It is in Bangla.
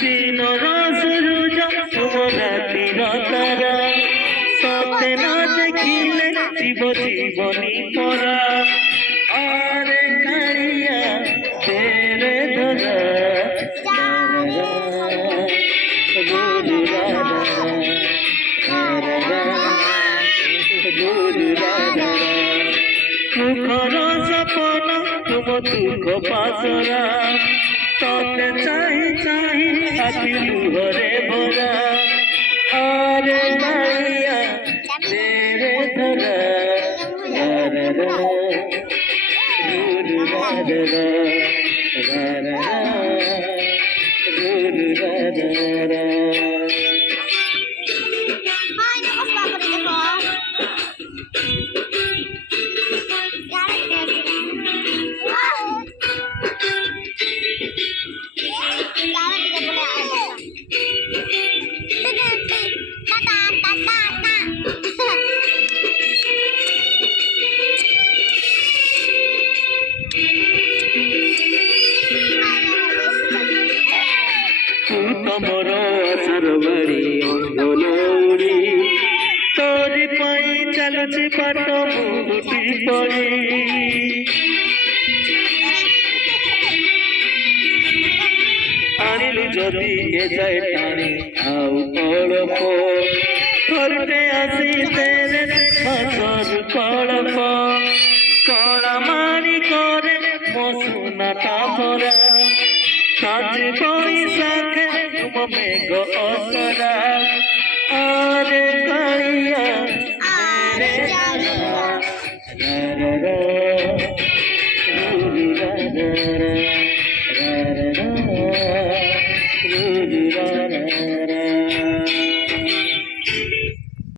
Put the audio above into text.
দিন রোজ রাতির তারা সতে না দেখিলে জীব জীবনী পরা আরে কাড়িয়া তেরে ধরা মুখর সপন তুম দুঃখ পাশরা তোকে চাহি চাহি আখি লুহরে ভরা আরে মাইয়া তেরে ধরা ତମର ସରବାରୀ ଅଙ୍ଗଲଉଡ଼ି ତୋରି ପାଇଁ ଚାଲୁଛି ପାଟ ମୁଠି ପଡ଼ି ଆଣିଲୁ ଯଦି ଏ ଯାଏ ଟାଣି ଆଉ ଅଳପ ଥରୁଟେ ଆସି ତେରେ ଦେଖ ସରୁ କଳପ କଳା ମାଣି କରେ ମୋ ସୁନାଟା ଭରା সাজি বৈশাখে তুম মেঘ অসরা আরে কাড়িয়া মেরে